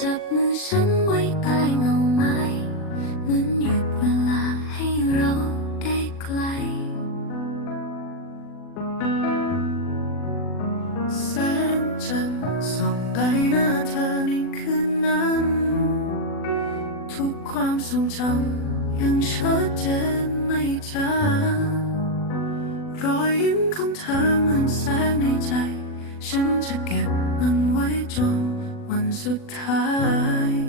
จับมือฉันไว้ใต้เงาไม้เหมือนหยุดเวลาให้เราได้ไกล แสงจันทร์ส่องใบหน้าเธอในคืนนั้น ทุกความทรงจำยังชัดเจนในใจ high.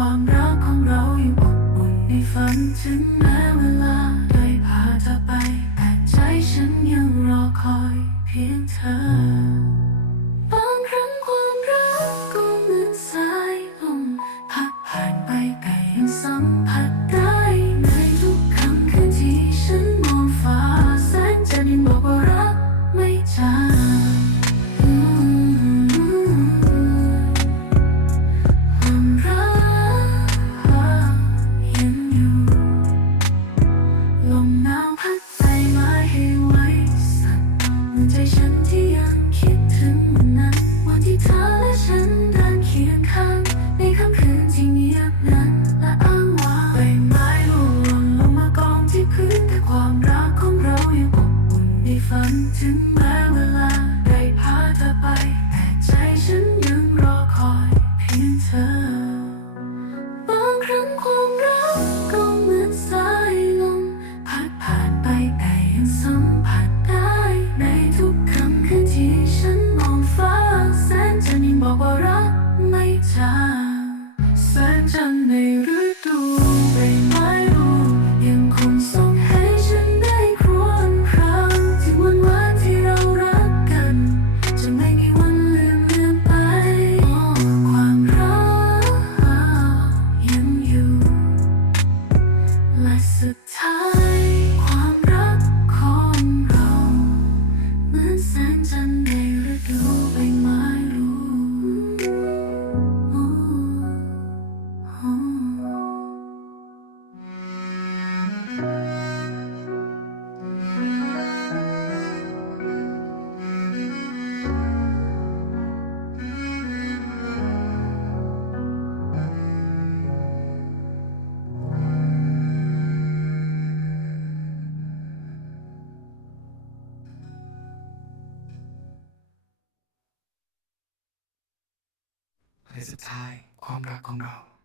ความรักของเราอยู่อบอุ่นในฝันถึงแม้เวลาได้พาเธอไป ใจฉันที่ยังคิดถึงวันวันที่เธอและฉันดินเคียงข้าง ในค่ำคืนที่เงียบนั้นและอ้างว้างใบไม้ร่วงลงมากองที่พื้นแต่ความรักของเรายังอบอุ่ฝันถึงแม้เวลา ไม่รู้ สุดท้ายความรักของเรา